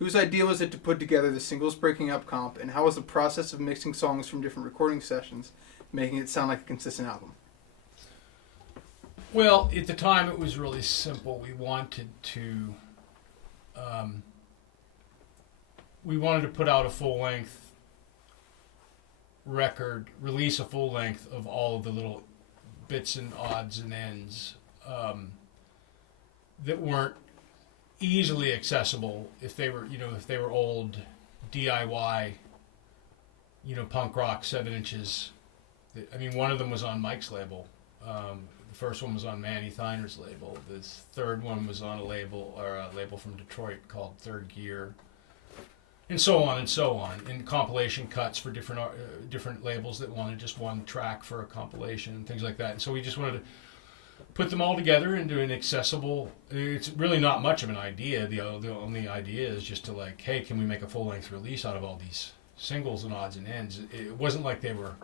Whose idea was it to put together the Singles Breaking Up comp, and how was the process of mixing songs from different recording sessions, making it sound like a consistent album? Well, at the time it was really simple. We wanted to put out a full-length record, release a full-length of all of the little bits and odds and ends that weren't easily accessible if they were old DIY, punk rock 7 inches. I mean, one of them was on Mike's label. The first one was on Manny Thiner's label. The third one was on a label from Detroit called Third Gear, and so on and so on. And compilation cuts for different labels that wanted just one track for a compilation and things like that. And so we just wanted to put them all together into an accessible. It's really not much of an idea. The only idea is just to like, hey, can we make a full length release out of all these singles and odds and ends? It wasn't like they were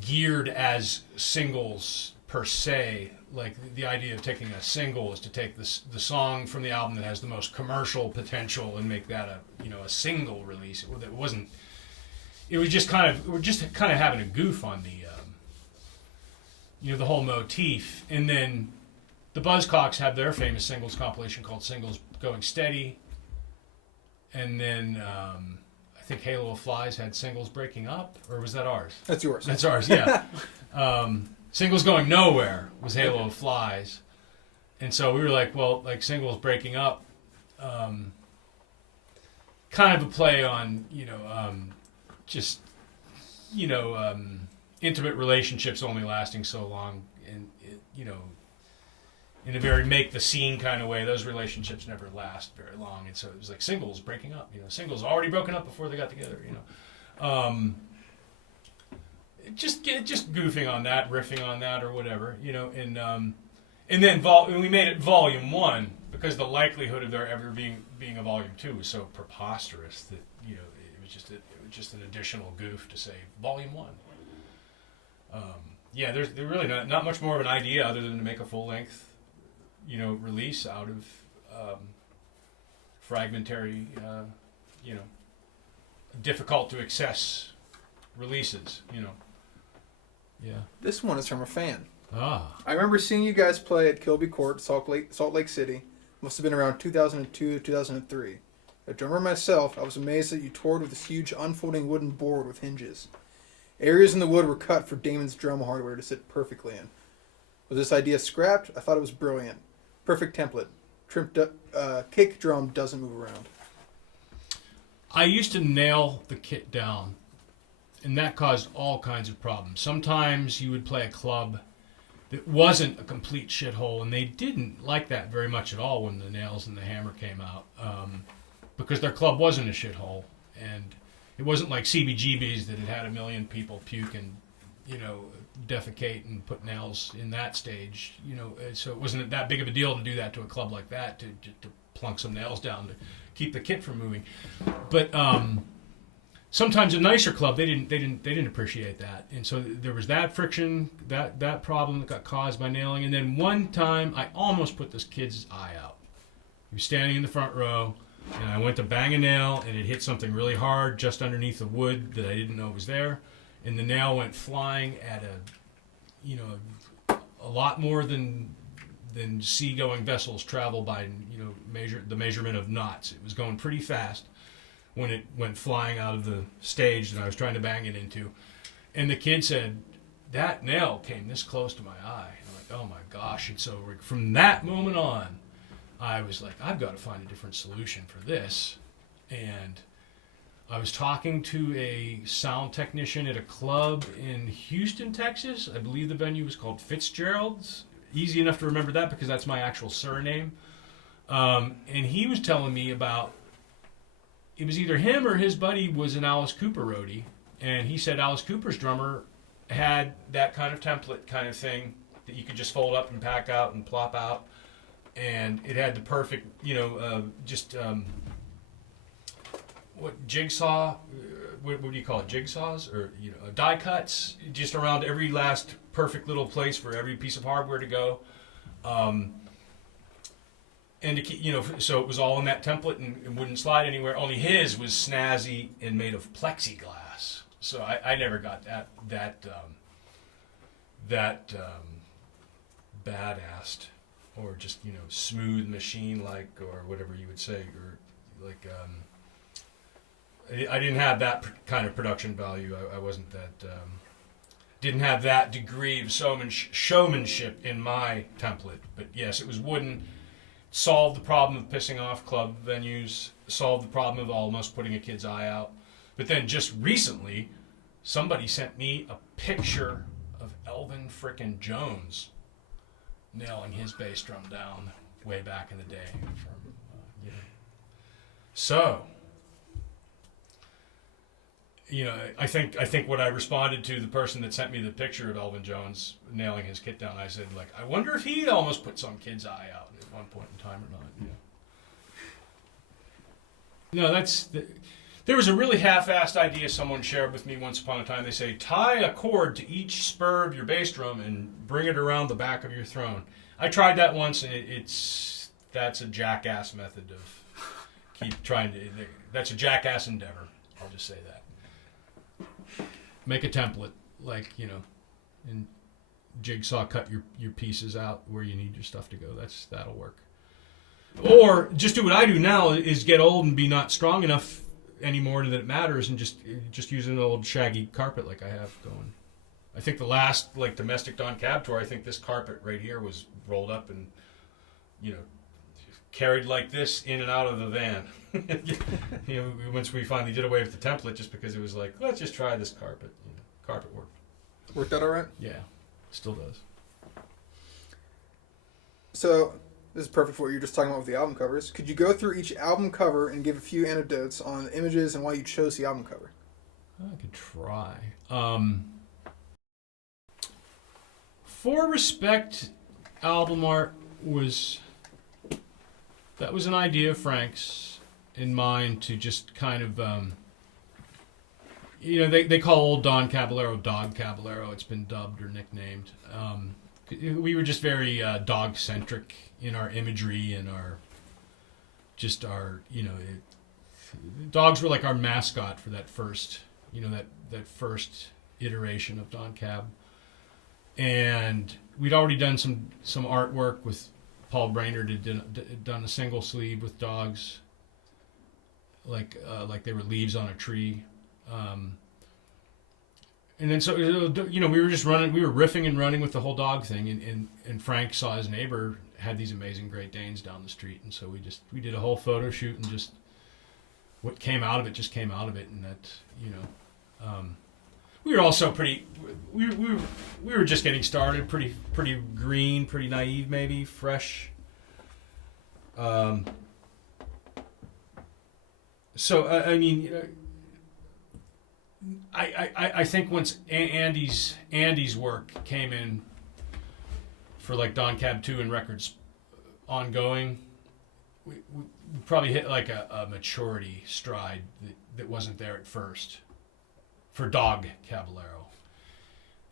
geared as singles per se. Like the idea of taking a single is to take the song from the album that has the most commercial potential and make that a single release. It wasn't. It was just we're just kind of having a goof on the whole motif. And then the Buzzcocks have their famous singles compilation called Singles Going Steady, and then I think Halo of Flies had Singles Breaking Up, or was that ours? That's yours. That's ours, yeah. Singles Going Nowhere was Halo of Flies. And so we were like, well, like Singles Breaking Up, kind of a play on, intimate relationships only lasting so long, and, in a very make the scene kind of way. Those relationships never last very long. And so it was like Singles Breaking Up, singles already broken up before they got together, just goofing on that, riffing on that, or whatever, and then we made it Volume 1 because the likelihood of there ever being a Volume 2 was so preposterous that it was just an additional goof to say Volume 1. There's really not much more of an idea other than to make a full length, release out of fragmentary, difficult to access releases, Yeah. This one is from a fan. Ah. I remember seeing you guys play at Kilby Court, Salt Lake City. Must have been around 2002 to 2003. A drummer myself, I was amazed that you toured with this huge unfolding wooden board with hinges. Areas in the wood were cut for Damon's drum hardware to sit perfectly in. Was this idea scrapped? I thought it was brilliant. Perfect template. Kick drum doesn't move around. I used to nail the kit down, and that caused all kinds of problems. Sometimes you would play a club that wasn't a complete shithole, and they didn't like that very much at all when the nails and the hammer came out, because their club wasn't a shithole, and it wasn't like CBGB's that had 1 million people puke and, defecate and put nails in that stage, so it wasn't that big of a deal to do that to a club like that, to plunk some nails down to keep the kit from moving. But sometimes a nicer club, they didn't appreciate that, and so there was that friction, that problem that got caused by nailing. And then one time I almost put this kid's eye out. He was standing in the front row, and I went to bang a nail, and it hit something really hard just underneath the wood that I didn't know was there, and the nail went flying at a lot more than seagoing vessels travel by the measurement of knots. It was going pretty fast when it went flying out of the stage that I was trying to bang it into. And the kid said, that nail came this close to my eye. I'm like, oh my gosh. And so from that moment on, I was like, I've got to find a different solution for this. And I was talking to a sound technician at a club in Houston, Texas. I believe the venue was called Fitzgerald's. Easy enough to remember that because that's my actual surname. And he was telling me about, it was either him or his buddy was an Alice Cooper roadie, and he said Alice Cooper's drummer had that kind of template kind of thing that you could just fold up and pack out and plop out, and it had the perfect, what jigsaw, what do you call it, jigsaws, or die cuts, just around every last perfect little place for every piece of hardware to go. and to keep, so it was all in that template and wouldn't slide anywhere. Only his was snazzy and made of plexiglass. So I never got that badassed or just smooth machine like or whatever you would say, or like I didn't have that kind of production value. I wasn't that didn't have that degree of showmanship in my template. But yes, it was wooden. Solved the problem of pissing off club venues. Solved the problem of almost putting a kid's eye out. But then just recently, somebody sent me a picture of Elvin frickin' Jones nailing his bass drum down way back in the day. So, I think what I responded to the person that sent me the picture of Elvin Jones nailing his kit down, I said, like, I wonder if he almost put some kid's eye out at one point in time or not. No, there was a really half-assed idea someone shared with me once upon a time. They say, tie a cord to each spur of your bass drum and bring it around the back of your throne. I tried that once, and that's a jackass method of that's a jackass endeavor. I'll just say that. Make a template, like, and jigsaw cut your pieces out where you need your stuff to go. That'll work. Or just do what I do now, is get old and be not strong enough anymore that it matters, and just use an old shaggy carpet like I have going. I think the last domestic Don Cab tour, I think this carpet right here was rolled up and carried like this in and out of the van. Once we finally did away with the template, just because it was like, let's just try this carpet. Carpet worked. Worked out all right? Yeah, still does. So this is perfect for what you were just talking about with the album covers. Could you go through each album cover and give a few anecdotes on the images and why you chose the album cover? I could try. For Respect album art was an idea of Frank's in mind to just kind of they call old Don Caballero DOG Caballero. It's been dubbed or nicknamed. We were just very dog centric in our imagery and dogs were like our mascot for that first that first iteration of Don Cab. And we'd already done some artwork with Paul Brainerd. Had done a single sleeve with dogs, like they were leaves on a tree. And then so we were just running, we were riffing and running with the whole dog thing, and Frank saw his neighbor had these amazing Great Danes down the street, and so we did a whole photo shoot, and just what came out of it just came out of it, and that we were also we were just getting started, pretty green, pretty naive, maybe fresh. So I mean, I think once Andy's work came in for like Don Cab 2 and records ongoing, we probably hit like a maturity stride that wasn't there at first for DOG Caballero.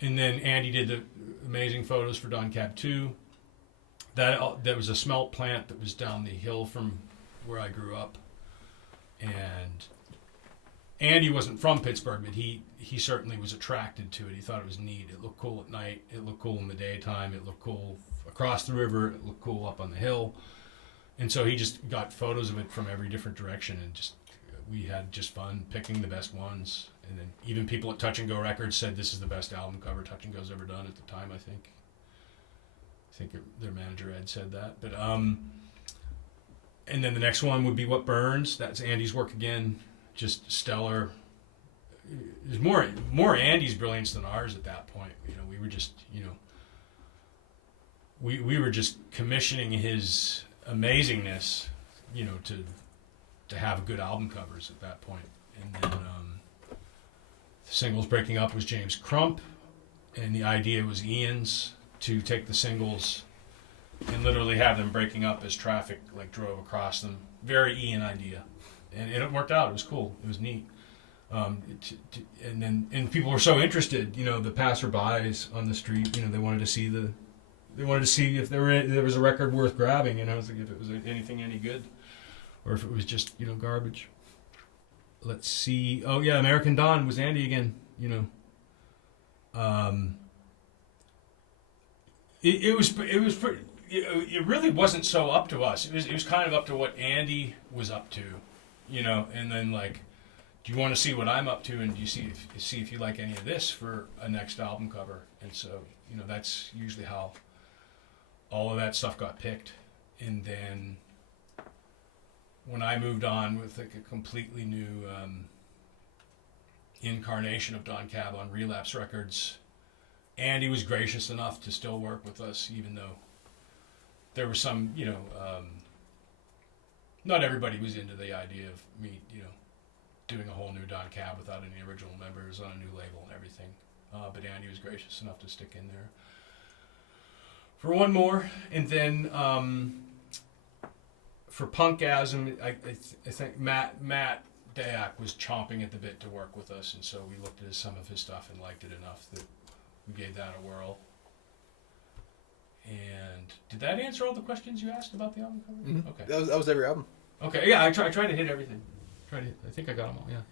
And then Andy did the amazing photos for Don Cab 2. That was a smelt plant that was down the hill from where I grew up. And Andy wasn't from Pittsburgh, but he certainly was attracted to it. He thought it was neat. It looked cool at night. It looked cool in the daytime. It looked cool across the river. It looked cool up on the hill. And so he just got photos of it from every different direction, and we had just fun picking the best ones. And then even people at Touch and Go Records said this is the best album cover Touch and Go's ever done at the time, I think. I think their manager Ed said that. But and then the next one would be What Burns. That's Andy's work again. Just stellar. There's more Andy's brilliance than ours at that point. We were just, we were just commissioning his amazingness, to have good album covers at that point. And then the singles breaking up was James Crump, and the idea was Ian's to take the singles and literally have them breaking up as traffic drove across them. Very Ian idea. And it worked out. It was cool. It was neat. And people were so interested. The passerbys on the street. They wanted to see the They wanted to see if there was a record worth grabbing, you know, like if it was anything any good, or if it was just, you know, garbage. Let's see. Oh yeah, American Dawn was Andy again. You know, it really wasn't so up to us. It was kind of up to what Andy was up to, you know, and then like, do you want to see what I'm up to, and do you see if you like any of this for a next album cover? And so, you know, that's usually how all of that stuff got picked. And then when I moved on with like a completely new incarnation of Don Cab on Relapse Records, Andy was gracious enough to still work with us, even though there was some, you know, not everybody was into the idea of me, you know, doing a whole new Don Cab without any original members on a new label and everything. But Andy was gracious enough to stick in there for one more. And then for Punkasm, I think Matt Dayak was chomping at the bit to work with us, and so we looked at some of his stuff and liked it enough that we gave that a whirl. And did that answer all the questions you asked about the album cover? Mm-hmm. Okay. That was every album. Okay, yeah, I tried to hit everything. I think I got them all, yeah.